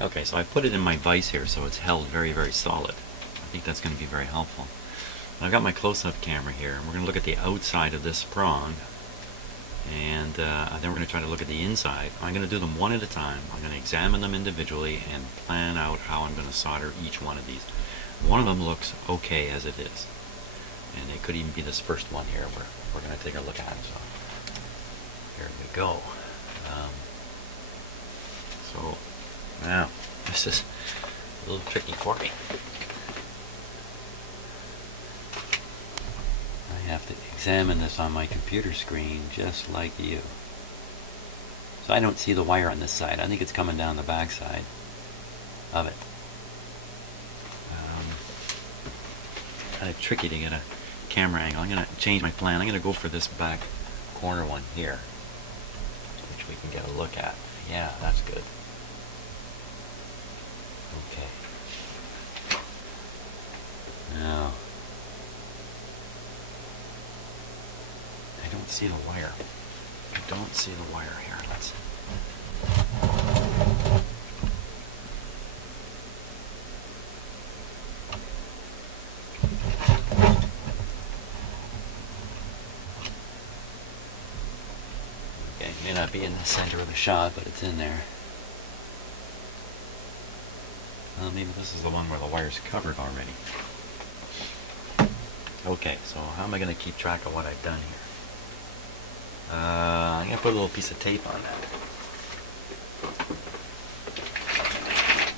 Okay, so I put it in my vise here so it's held very, very solid. I think that's going to be very helpful. I've got my close-up camera here, and we're going to look at the outside of this prong, and then we're going to try to look at the inside. I'm going to do them one at a time. I'm going to examine them individually and plan out how I'm going to solder each one of these. One of them looks okay as it is, and it could even be this first one here we're going to take a look at. So here we go. So now this is a little tricky for me. I have to examine this on my computer screen just like you. So I don't see the wire on this side. I think it's coming down the back side of it. Kind of tricky to get a camera angle. I'm going to change my plan. I'm going to go for this back corner one here, which we can get a look at. Yeah, that's good. Okay. Now, I don't see the wire. I don't see the wire here. Let's. Okay, may not be in the center of the shot, but it's in there. Well, maybe this is the one where the wire's covered already. Okay, so how am I going to keep track of what I've done here? I'm going to put a little piece of tape on that.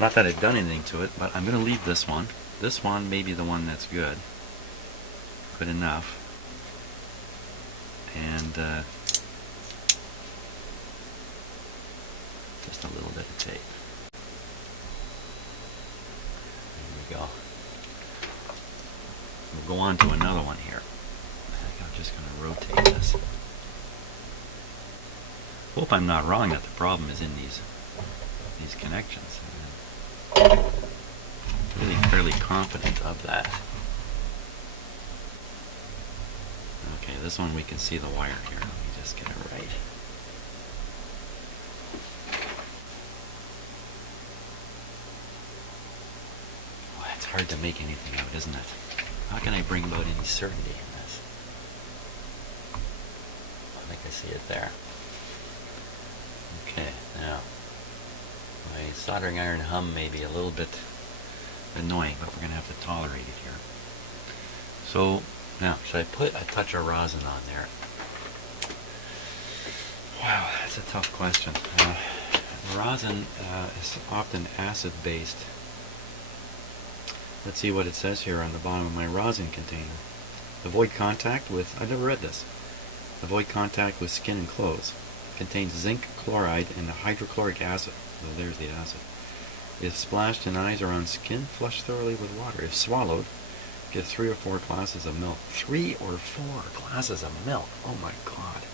Not that I've done anything to it, but I'm going to leave this one. This one may be the one that's good. Good enough. And just a little bit of tape. There we go. We'll go on to another one here. I think I'm just going to rotate this. Hope I'm not wrong that the problem is in these connections. I'm really fairly confident of that. Okay, this one we can see the wire here. Let me just get it right. Well, it's hard to make anything out, isn't it? How can I bring about any certainty in this? I think I see it there. Okay, now, my soldering iron hum may be a little bit annoying, but we're going to have to tolerate it here. So, now, should I put a touch of rosin on there? Wow, that's a tough question. Rosin is often acid-based. Let's see what it says here on the bottom of my rosin container. Avoid contact with, I've never read this. Avoid contact with skin and clothes. Contains zinc chloride and hydrochloric acid. So there's the acid. If splashed in eyes or on skin, flush thoroughly with water. If swallowed, give 3 or 4 glasses of milk. 3 or 4 glasses of milk. Oh my God.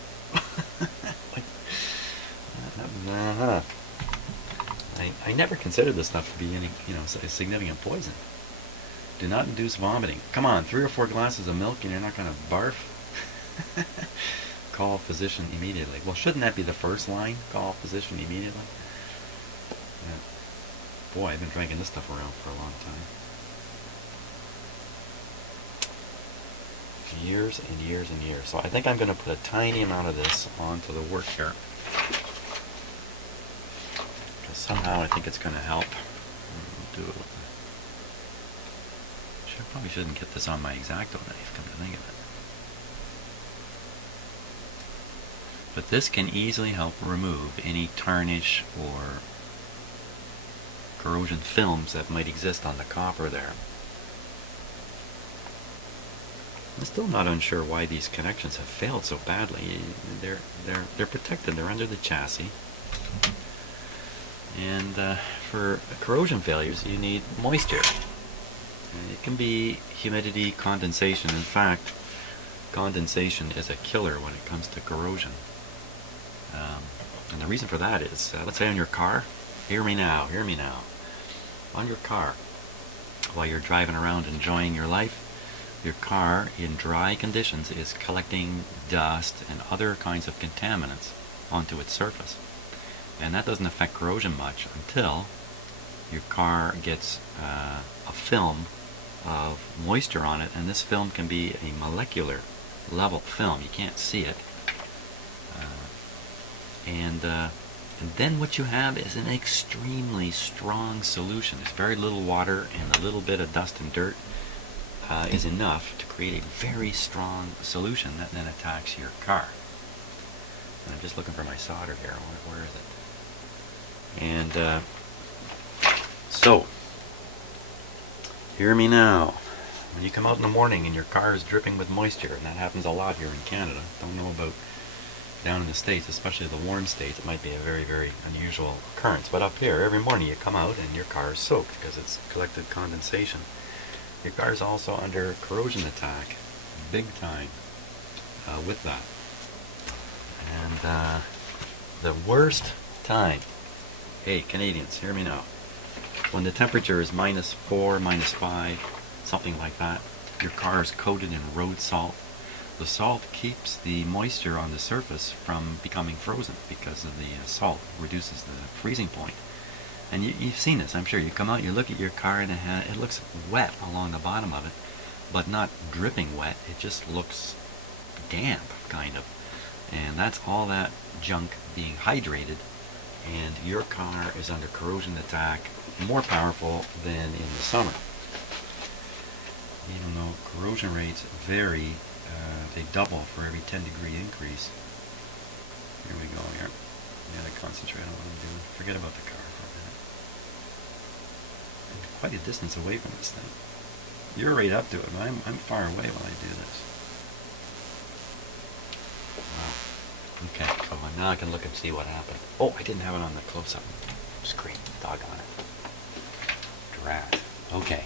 I never considered this stuff to be any, a significant poison. Do not induce vomiting. Come on, 3 or 4 glasses of milk and you're not going to barf? Call a physician immediately. Well, shouldn't that be the first line? Call a physician immediately? Yeah. Boy, I've been drinking this stuff around for a long time. Years and years and years. So I think I'm going to put a tiny amount of this onto the work here. Because somehow I think it's going to help. Probably shouldn't get this on my X-Acto knife, come to think of it. But this can easily help remove any tarnish or corrosion films that might exist on the copper there. I'm still not unsure why these connections have failed so badly. They're protected. They're under the chassis. And for corrosion failures, you need moisture. It can be humidity, condensation. In fact, condensation is a killer when it comes to corrosion. And the reason for that is, let's say on your car, hear me now, on your car, while you're driving around enjoying your life, your car in dry conditions is collecting dust and other kinds of contaminants onto its surface. And that doesn't affect corrosion much until your car gets a film of moisture on it, and this film can be a molecular level film. You can't see it. And then what you have is an extremely strong solution. There's very little water, and a little bit of dust and dirt is enough to create a very strong solution that then attacks your car. And I'm just looking for my solder here. Where is it? And so, hear me now. When you come out in the morning and your car is dripping with moisture, and that happens a lot here in Canada, don't know about down in the States, especially the warm states, it might be a very, very unusual occurrence. But up here, every morning you come out and your car is soaked because it's collected condensation. Your car is also under corrosion attack, big time, with that. And the worst time, hey Canadians, hear me now, when the temperature is -4, -5, something like that, your car is coated in road salt. The salt keeps the moisture on the surface from becoming frozen because of the salt reduces the freezing point. And you've seen this, I'm sure. You come out, you look at your car, and it looks wet along the bottom of it, but not dripping wet. It just looks damp, kind of. And that's all that junk being hydrated, and your car is under corrosion attack, more powerful than in the summer. Even though corrosion rates vary, they double for every 10-degree increase. Here we go here. I gotta concentrate on what I'm doing. Forget about the car for a minute. I'm quite a distance away from this thing. You're right up to it, but I'm far away while I do this. Wow. Okay, so now I can look and see what happened. Oh, I didn't have it on the close-up screen. Doggone it. Drat. Okay.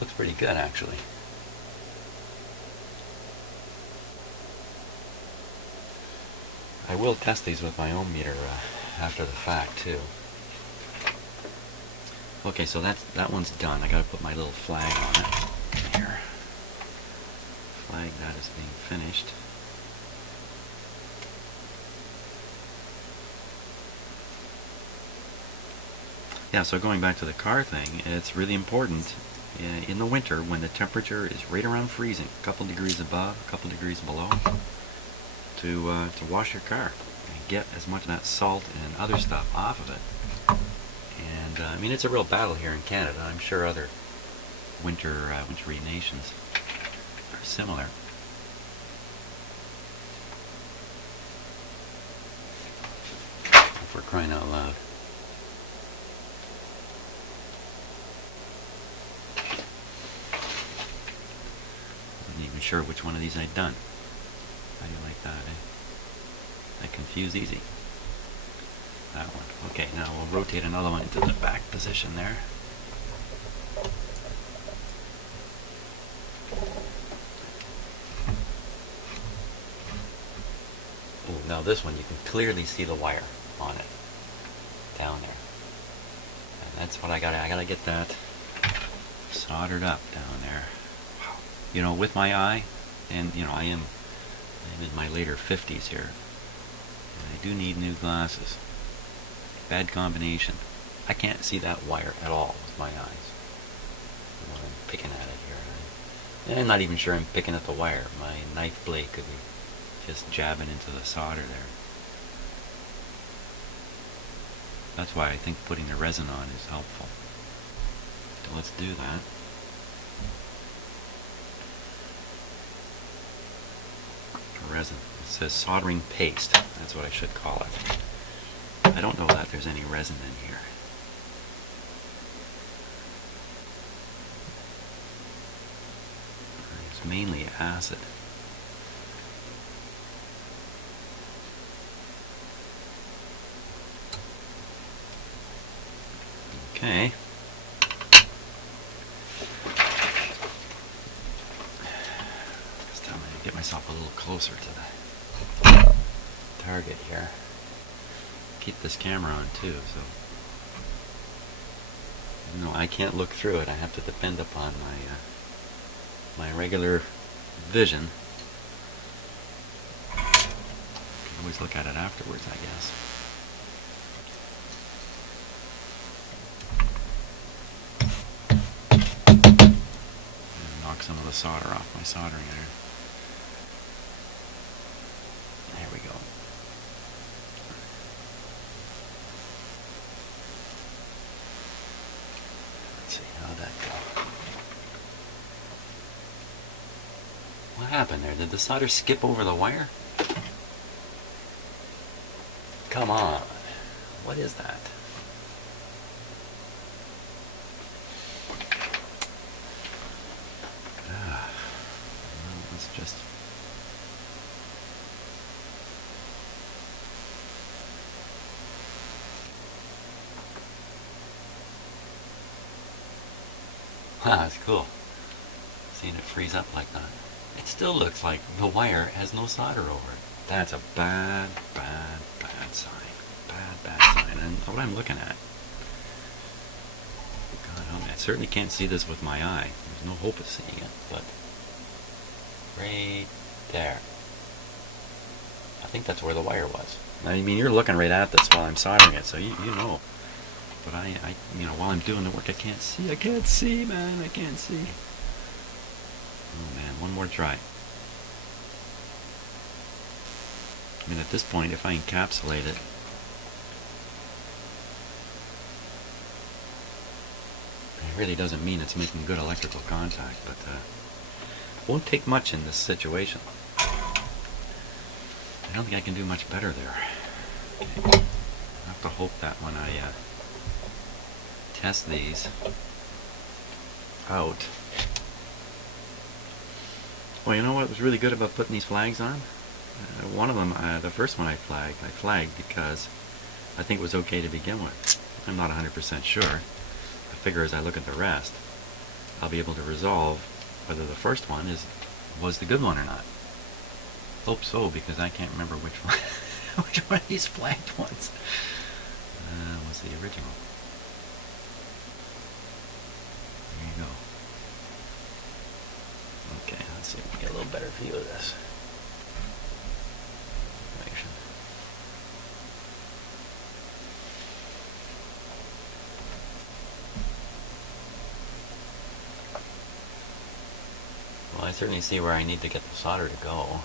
Looks pretty good, actually. I will test these with my own meter after the fact, too. Okay, so that one's done. I gotta put my little flag on it. Here. Flag that is being finished. Yeah, so going back to the car thing, it's really important in the winter when the temperature is right around freezing, a couple degrees above, a couple degrees below, to wash your car and get as much of that salt and other stuff off of it. And I mean, it's a real battle here in Canada. I'm sure other wintry nations are similar. For crying out loud. Wasn't even sure which one of these I'd done. How do you like that, eh? That confused easy. That one. Okay, now we'll rotate another one into the back position there. Oh, now this one you can clearly see the wire on it down there. And that's what I gotta get that soldered up down there. Wow. You know, with my eye, and you know, I'm in my later 50s here, and I do need new glasses. Bad combination. I can't see that wire at all with my eyes when I'm picking at it here. And I'm not even sure I'm picking at the wire. My knife blade could be just jabbing into the solder there. That's why I think putting the resin on is helpful. So let's do that. Resin. It says soldering paste. That's what I should call it. I don't know that there's any resin in here. It's mainly acid. Okay. This time I'm going to get myself a little closer to the target here. Keep this camera on too, so even though I can't look through it, I have to depend upon my regular vision. always look at it afterwards, I guess. Knock some of the solder off my soldering iron. There we go. Let's see, how'd that go? What happened there? Did the solder skip over the wire? Come on. What is that? Let's just... Wow, that's cool. Seeing it freeze up like that. It still looks like the wire has no solder over it. That's a bad sign. Bad sign. And what I'm looking at. God help me. I certainly can't see this with my eye. There's no hope of seeing it, but right there. I think that's where the wire was. I mean, you're looking right at this while I'm soldering it, so you know. But I, you know, while I'm doing the work, I can't see. I can't see, man. I can't see. Oh man, one more try. I mean, at this point, if I encapsulate it, it really doesn't mean it's making good electrical contact, but won't take much in this situation. I don't think I can do much better there. Okay. I have to hope that when I test these out. Well, you know what was really good about putting these flags on? One of them, the first one I flagged because I think it was okay to begin with. I'm not 100% sure. I figure as I look at the rest, I'll be able to resolve whether the first one was the good one or not. Hope so, because I can't remember which one which one of these flagged ones was the original. There you go. Okay, let's see if we can get a little better view of this. Well, I certainly see where I need to get the solder to go.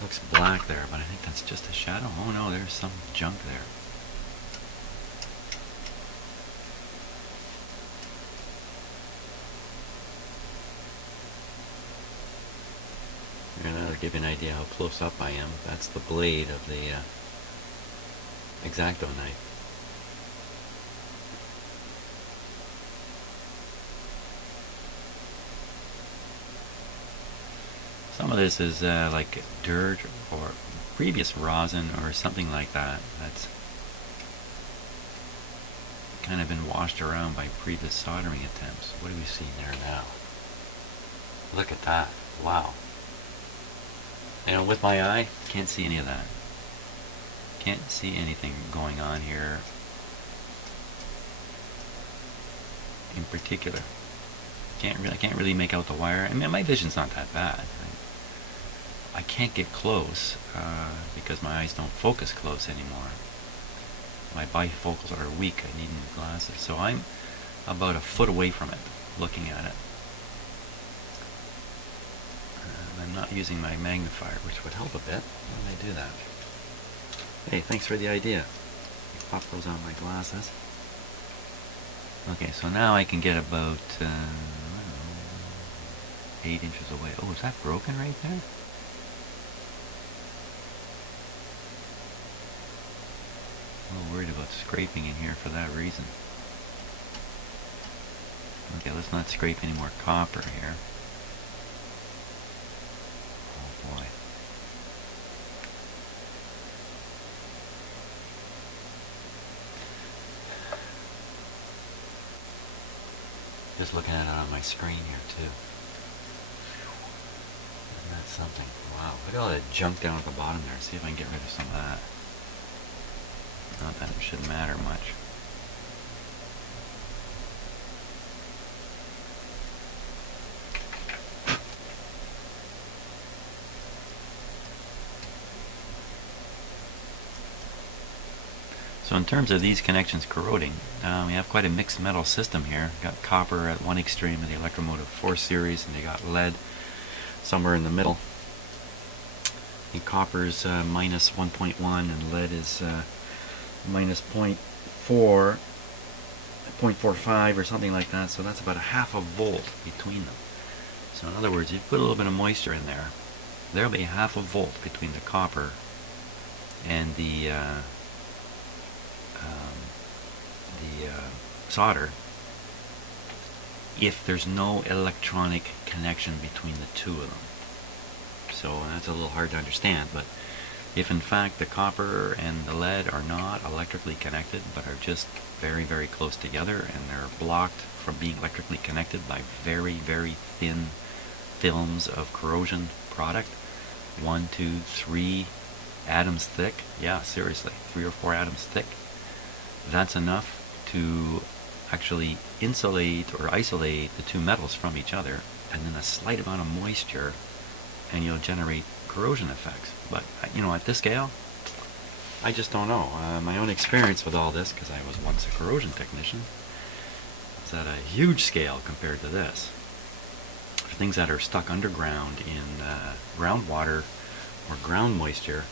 Looks black there, but I think that's just a shadow. Oh no, there's some junk there. And that'll give you an idea how close up I am. That's the blade of the X-Acto knife. Some of this is like dirt or previous rosin or something like that. That's kind of been washed around by previous soldering attempts. What do we see there now? Look at that. Wow. You know, with my eye, can't see any of that. Can't see anything going on here in particular. I can't really make out the wire. I mean, my vision's not that bad. I can't get close because my eyes don't focus close anymore. My bifocals are weak. I need new glasses. So I'm about a foot away from it, looking at it. I'm not using my magnifier, which would help a bit. Why don't I do that? Hey, thanks for the idea. Pop those on my glasses. Okay, so now I can get about I don't know, 8 inches away. Oh, is that broken right there? A little worried about scraping in here for that reason. Okay, let's not scrape any more copper here. Oh boy. Just looking at it on my screen here too. Isn't that something? Wow, look at all that junk down at the bottom there. See if I can get rid of some of that. Not that it should matter much. So in terms of these connections corroding, we have quite a mixed metal system here. Got copper at one extreme of the electromotive force series, and they got lead somewhere in the middle. And copper's minus 1.1 and lead is minus 0.4, 0.45 or something like that. So that's about a half a volt between them. So in other words, you put a little bit of moisture in there, there'll be half a volt between the copper and the solder if there's no electronic connection between the two of them. So that's a little hard to understand, but if in fact the copper and the lead are not electrically connected but are just very, very close together, and they're blocked from being electrically connected by very, very thin films of corrosion product, 1, 2, 3 atoms thick, yeah, seriously, 3 or 4 atoms thick, that's enough to actually insulate or isolate the two metals from each other, and then a slight amount of moisture and you'll generate corrosion effects. But you know, at this scale, I just don't know. My own experience with all this, because I was once a corrosion technician, is at a huge scale compared to this. For things that are stuck underground in groundwater or ground moisture,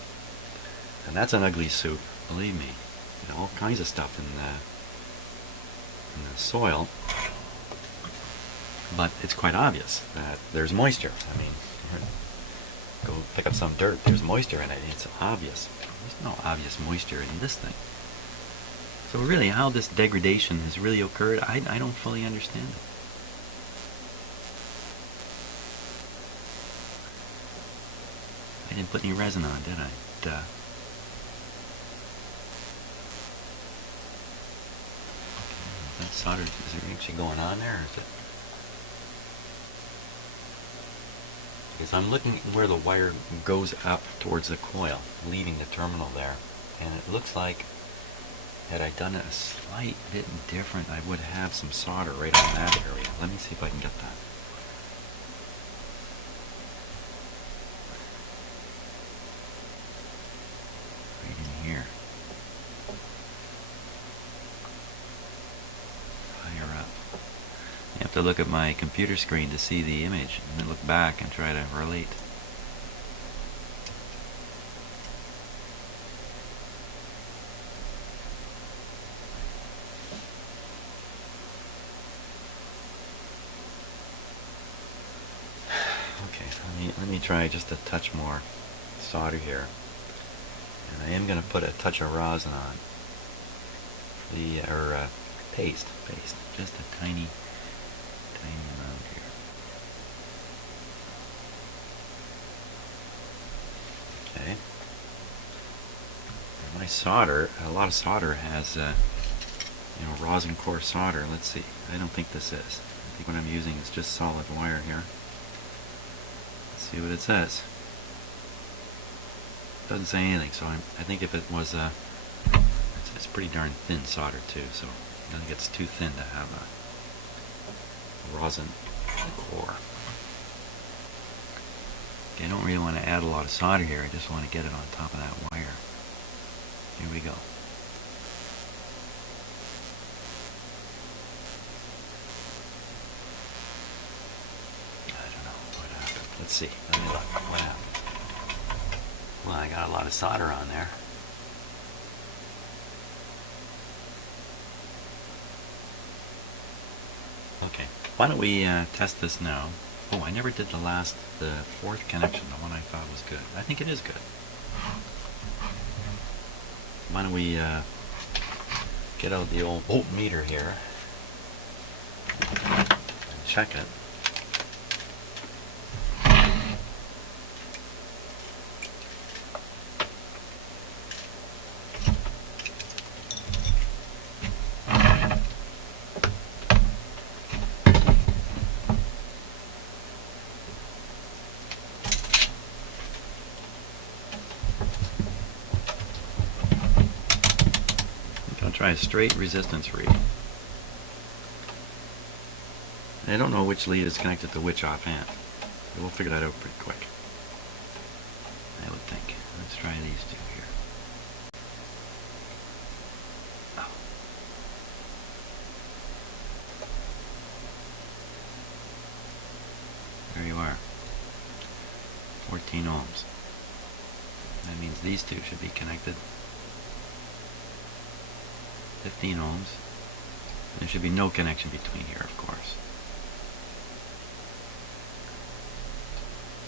and that's an ugly soup, believe me. You know, all kinds of stuff in the soil, but it's quite obvious that there's moisture. I mean, go pick up some dirt, there's moisture in it, it's obvious. There's no obvious moisture in this thing. So really, how this degradation has really occurred, I don't fully understand it. I didn't put any resin on, did I? Duh. That solder, is it actually going on there, or is it? Because I'm looking where the wire goes up towards the coil, leaving the terminal there, and it looks like had I done it a slight bit different, I would have some solder right on that area. Let me see if I can get that. Right in here. Higher up. You have to look at my computer screen to see the image, and then look back and try to relate. Okay, let me try just a touch more solder here, and I am going to put a touch of rosin on the paste, just a tiny amount here. Okay. And my solder, a lot of solder has, you know, rosin core solder. Let's see. I don't think this is. I think what I'm using is just solid wire here. Let's see what it says. It doesn't say anything, so I think if it was it's pretty darn thin solder too, so I think it's too thin to have a rosin core. Okay, I don't really want to add a lot of solder here, I just want to get it on top of that wire. Here we go. I don't know what happened. Let's see. Let me look. What happened? Well, I got a lot of solder on there. Okay, why don't we test this now? Oh, I never did the fourth connection, the one I thought was good. I think it is good. Why don't we get out the old voltmeter here and check it. I'll try a straight resistance read. I don't know which lead is connected to which offhand. We'll figure that out pretty quick, I would think. Let's try these two here. there you are. 14 ohms. That means these two should be connected. 15 ohms. There should be no connection between here, of course.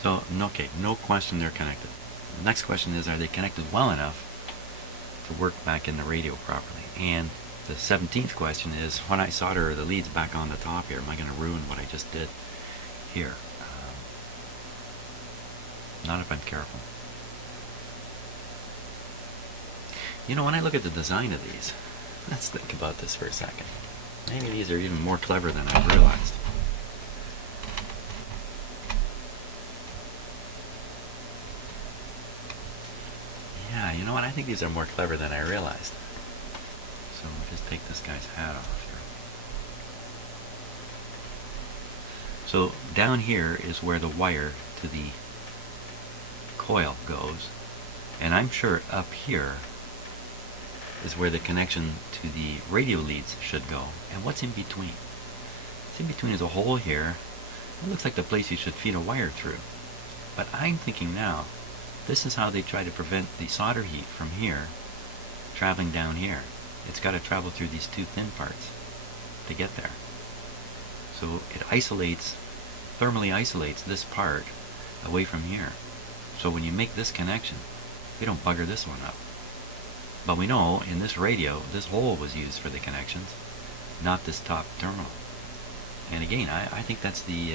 So, okay, no question they're connected. The next question is, are they connected well enough to work back in the radio properly? And the 17th question is, when I solder the leads back on the top here, am I going to ruin what I just did here? Not if I'm careful. You know, when I look at the design of these, let's think about this for a second. Maybe these are even more clever than I've realized. Yeah, you know what? I think these are more clever than I realized. So we'll just take this guy's hat off here. So down here is where the wire to the coil goes, and I'm sure up here is where the connection to the radio leads should go. And what's in between? What's in between is a hole here. It looks like the place you should feed a wire through. But I'm thinking now, this is how they try to prevent the solder heat from here traveling down here. It's got to travel through these two thin parts to get there. So it isolates, thermally isolates this part away from here. So when you make this connection, they don't bugger this one up. But we know in this radio, this hole was used for the connections, not this top terminal. And again, I think that's the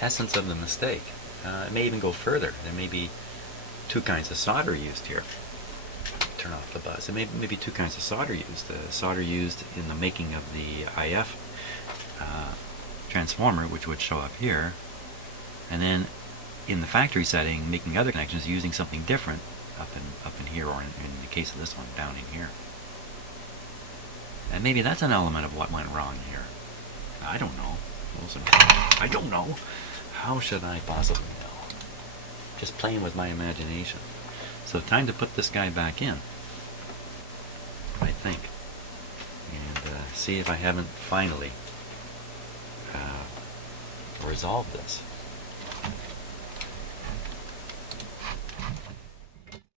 essence of the mistake. It may even go further. There may be two kinds of solder used here. Turn off the buzz. There may be two kinds of solder used. The solder used in the making of the IF transformer, which would show up here, and then in the factory setting, making other connections using something different up in here, or in the case of this one, down in here. And maybe that's an element of what went wrong here. I don't know. I don't know. How should I possibly know? Just playing with my imagination. So time to put this guy back in, I think, and see if I haven't finally resolved this.